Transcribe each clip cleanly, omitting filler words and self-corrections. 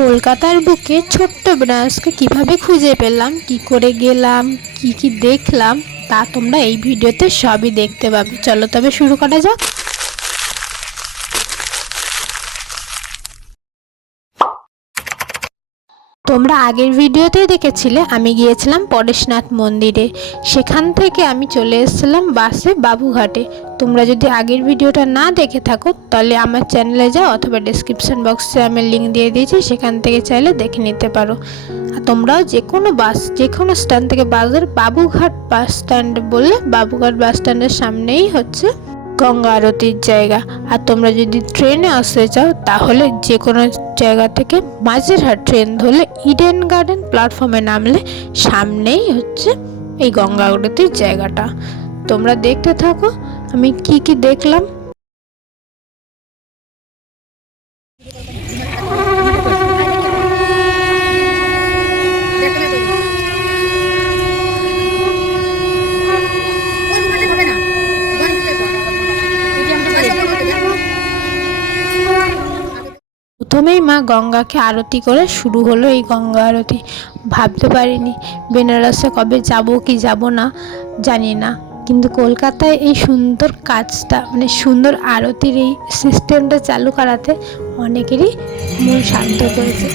কলকাতার বুকে ছোট্ট ব্রাঞ্চকে কিভাবে খুঁজে পেলাম, কি করে গেলাম, কি দেখলাম, তা তোমরা এই ভিডিওতে সবই দেখতে পাবে। চলো তবে শুরু করা যাক। তোমরা আগের ভিডিওতেই দেখেছিলে আমি গিয়েছিলাম পরেশনাথ মন্দিরে। সেখান থেকে আমি চলে এসেছিলাম বাসে বাবুঘাটে। তোমরা যদি আগের ভিডিওটা না দেখে থাকো তাহলে আমার চ্যানেলে যাও, অথবা ডেসক্রিপশন বক্সে আমি লিঙ্ক দিয়ে দিয়েছি, সেখান থেকে চাইলে দেখে নিতে পারো। আর তোমরাও যে কোনো স্ট্যান্ড থেকে বাবুঘাট বাস স্ট্যান্ড বললে বাবুঘাট বাস স্ট্যান্ডের সামনেই হচ্ছে গঙ্গা আরতির জায়গা। আর তোমরা যদি ট্রেনে আসতে চাও তাহলে যে কোনো জায়গা থেকে মাঝেরহাট ট্রেন ধরলে ইডেন গার্ডেন প্ল্যাটফর্মে নামলে সামনেই হচ্ছে এই গঙ্গা আরতির জায়গাটা। তোমরা দেখতে থাকো আমি কি দেখলাম। প্রথমেই মা গঙ্গাকে আরতি করে শুরু হলো এই গঙ্গা আরতি। ভাবতে পারিনি বেনারসে কবে যাব কি যাব না জানি না, কিন্তু কলকাতায় এই সুন্দর কাজটা সুন্দর আরতির এই সিস্টেমটা চালু করাতে অনেকেরই মন শান্ত করেছে।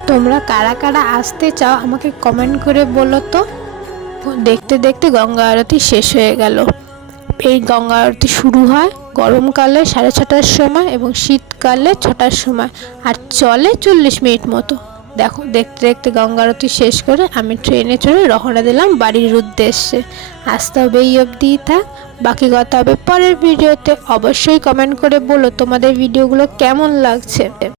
তোমরা কারা কারা আসতে চাও আমাকে কমেন্ট করে বলো তো। দেখতে দেখতে গঙ্গা আরতি শেষ হয়ে গেল। এই গঙ্গা আরতি শুরু হয় গরমকালে 6:30টার সময় এবং শীতকালে 6টার সময়, আর চলে 40 মিনিট মতো। দেখো দেখতে দেখতে গঙ্গা আরতি শেষ করে আমি ট্রেনে চড়ে রওনা দিলাম বাড়ির উদ্দেশ্যে। আসতে হবে এই অবধিই থাক, বাকি কথা হবে পরের ভিডিওতে। অবশ্যই কমেন্ট করে বলো তোমাদের ভিডিওগুলো কেমন লাগছে।